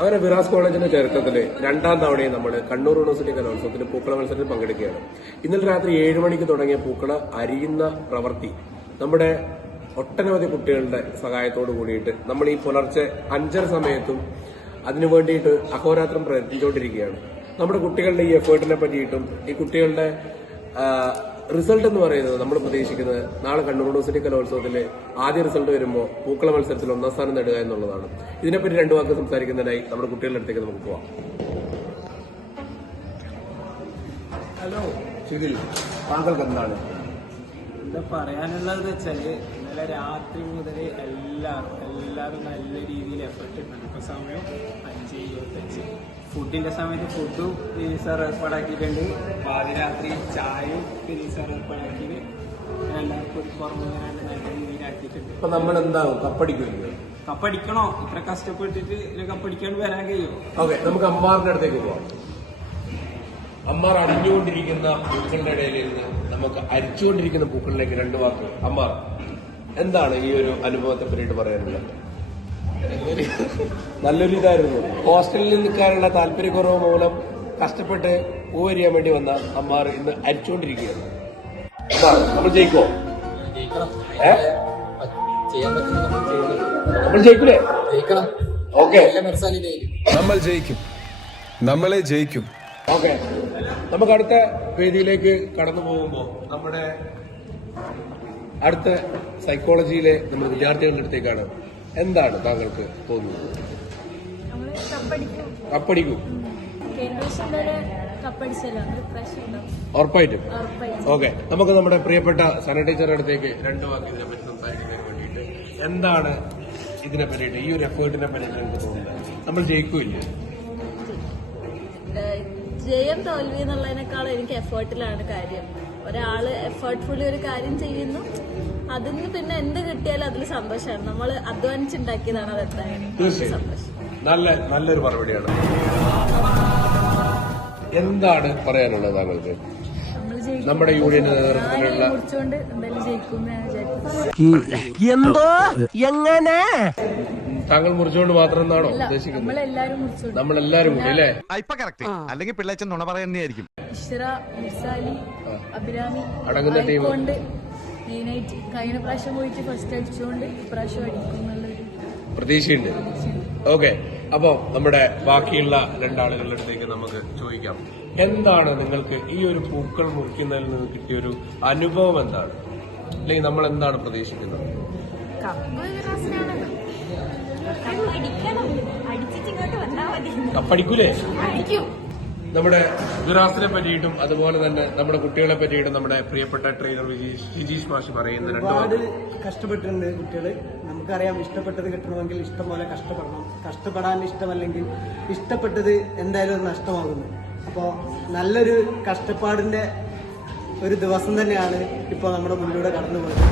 അങ്ങനെ വിറാസ് കോളേജിന്റെ ചരിത്രത്തില് രണ്ടാം തവണയും നമ്മൾ കണ്ണൂർ യൂണിവേഴ്സിറ്റി കലോത്സവത്തിന് പൂക്കള മത്സരത്തിൽ പങ്കെടുക്കുകയാണ്. ഇന്നലെ രാത്രി 7 മണിക്ക് തുടങ്ങിയ പൂക്കള അരിയുന്ന പ്രവൃത്തി നമ്മുടെ ഒട്ടനവധി കുട്ടികളുടെ സഹായത്തോടു കൂടിയിട്ട് നമ്മൾ ഈ പുലർച്ചെ 5:30 സമയത്തും അതിനു വേണ്ടിയിട്ട് അഹോരാത്രം പ്രയത്നിച്ചുകൊണ്ടിരിക്കുകയാണ്. നമ്മുടെ കുട്ടികളുടെ ഈ എഫേർട്ടിനെ പറ്റിയിട്ടും ഈ കുട്ടികളുടെ റിസൾട്ട് എന്ന് പറയുന്നത് നമ്മൾ പ്രതീക്ഷിക്കുന്നത് നാളെ കണ്ണൂർ യൂണിവേഴ്സിറ്റി കലോത്സവത്തിലെ ആദ്യ റിസൾട്ട് വരുമ്പോൾ പൂക്കള മത്സരത്തിൽ 1ാം സ്ഥാനം നേടുക എന്നുള്ളതാണ്. ഇതിനെപ്പറ്റി 2 വാക്ക് സംസാരിക്കുന്നതിനായി നമ്മുടെ കുട്ടികളുടെ അടുത്തേക്ക് നമുക്ക് പോവാം. ഹലോ ശിഖിൽ, താങ്കൾക്ക് എന്താണ് എന്താ പറയാനുള്ളത് വെച്ചാല് ഇന്നലെ രാത്രി മുതൽ എല്ലാവരും നല്ല രീതിയിൽ എഫർട്ട് ഇട്ടുണ്ട്. ഇപ്പൊ സമയം 5:25. ഫുഡിന്റെ സമയത്ത് ഫുഡും സാർ ഏർപ്പാടാക്കിയിട്ടുണ്ട്. പാതിരാത്രി ചായയും സാർ ഏർപ്പാടാക്കിയിട്ട് എല്ലാവർക്കും പുറമെ നല്ല രീതിയിലാക്കിയിട്ടുണ്ട്. ഇപ്പൊ നമ്മൾ എന്താവും കപ്പടിക്കുമല്ലോ? കപ്പടിക്കണോ? ഇത്ര കഷ്ടപ്പെട്ടിട്ട് കപ്പടിക്കാണ്ട് വരാൻ കഴിയുമോ? ഓക്കെ, നമുക്ക് അമ്മാറിന്റെ അടുത്തേക്ക് പോവാം. അമ്മാർ അടിഞ്ഞുകൊണ്ടിരിക്കുന്ന പൂക്കളുടെ ഇടയിൽ നിന്ന് നമുക്ക് അരിച്ചുകൊണ്ടിരിക്കുന്ന പൂക്കളിലേക്ക് 2 വാക്ക്. അമ്മാർ, എന്താണ് ഈ ഒരു അനുഭവത്തെ പറ്റിയിട്ട് പറയാനുള്ളത്? നല്ലൊരു ഇതായിരുന്നു. ഹോസ്റ്റലിൽ നിൽക്കാനുള്ള താല്പര്യക്കുറവ് മൂലം കഷ്ടപ്പെട്ട് പൂവരിയാൻ വേണ്ടി വന്ന അമ്മാർ ഇന്ന് അരിച്ചുകൊണ്ടിരിക്കുകയാണ്. നമ്മൾ ജയിക്കോ? നമ്മൾ ജയിക്കൂലേ? ഓക്കെ, നമ്മൾ ജയിക്കും, നമ്മളെ ജയിക്കും. ഓക്കെ, നമുക്ക് അടുത്ത വേദിയിലേക്ക് കടന്നു പോകുമ്പോൾ നമ്മുടെ അടുത്ത സൈക്കോളജിയിലെ നമ്മുടെ വിദ്യാർത്ഥികളുടെ അടുത്തേക്കാണ്. എന്താണ് താങ്കൾക്ക് തോന്നുന്നത്? കപ്പടിക്കും. ഉറപ്പായിട്ടും. ഓക്കെ, നമുക്ക് നമ്മുടെ പ്രിയപ്പെട്ട സന ടീച്ചറുടെ അടുത്തേക്ക് 2 വാക്ക് ഇതിനെ പറ്റി സംസാരിക്കുന്നതിന് വേണ്ടിയിട്ട് എന്താണ് ഇതിനെ പറ്റിയിട്ട് ഈ ഒരു എഫേർട്ടിനെ പറ്റിയിട്ട് എനിക്ക് തോന്നുന്നത്? നമ്മൾ ജയിക്കൂല്ലേ? ജയം തോൽവി എന്നുള്ളതിനേക്കാളും എനിക്ക് എഫേർട്ടിലാണ് കാര്യം. ഒരാള് എഫേർട്ട്ഫുള്ളി ഒരു കാര്യം ചെയ്യുന്നു, അതിന് പിന്നെ എന്ത് കിട്ടിയാലും അതിൽ സന്തോഷമാണ്. നമ്മൾ അധ്വാനിച്ചുണ്ടാക്കിയതാണ് അത്. എന്തായാലും സന്തോഷം. നല്ലൊരു മറുപടിയാണ്. എന്താണ് പറയാനുള്ളത് താങ്കൾക്ക്? നമ്മുടെ യൂണിയന്റെ നേതൃത്വത്തിലുള്ള എന്തോ എങ്ങനെ താങ്കൾ മുറിച്ചുകൊണ്ട് മാത്രം എന്നാണോ ഉദ്ദേശിക്കുന്നത്? നമ്മളെല്ലാരും കൂടി അല്ലേ? അല്ലെങ്കിൽ പിള്ളേച്ചൻ നുണ പറയുന്നതായിരിക്കും. അടങ്ങുന്ന ടീം കഴിഞ്ഞ പ്രാവശ്യം പോയിട്ട് ഫസ്റ്റ് അടിച്ചുകൊണ്ട് ഇപ്രാവശ്യം അടിക്കുന്നുള്ളൊരു പ്രതീക്ഷയുണ്ട്. ഓക്കെ, അപ്പോ നമ്മുടെ ബാക്കിയുള്ള 2 ആളുകളുടെ അടുത്തേക്ക് നമുക്ക് ചോദിക്കാം. എന്താണ് നിങ്ങൾക്ക് ഈ ഒരു പൂക്കൾ മുറിക്കുന്നതിൽ നിന്ന് കിട്ടിയൊരു അനുഭവം? എന്താണ്, അല്ലെങ്കിൽ നമ്മൾ എന്താണ് പ്രതീക്ഷിക്കുന്നത്? കപ്പടിക്കൂലേ? നമ്മുടെ വിറാസിനെ പറ്റിയിട്ടും അതുപോലെ തന്നെ നമ്മുടെ കുട്ടികളെ പറ്റിയിട്ടും നമ്മുടെ പ്രിയപ്പെട്ട ട്രെയിനർ ജിജീഷ് മാഷ് പറയുന്ന 2 ഒരുപാട് കഷ്ടപ്പെട്ടിട്ടുണ്ട് കുട്ടികള്. നമുക്കറിയാം, ഇഷ്ടപ്പെട്ടത് കിട്ടണമെങ്കിൽ ഇഷ്ടം പോലെ കഷ്ടപ്പെടണം. കഷ്ടപ്പെടാൻ ഇഷ്ടമല്ലെങ്കിൽ ഇഷ്ടപ്പെട്ടത് എന്തായാലും ഒരു നഷ്ടമാകുന്നു. അപ്പോൾ നല്ലൊരു കഷ്ടപ്പാടിന്റെ ഒരു ദിവസം തന്നെയാണ് ഇപ്പോൾ നമ്മുടെ മുന്നിലൂടെ കടന്നുപോയത്.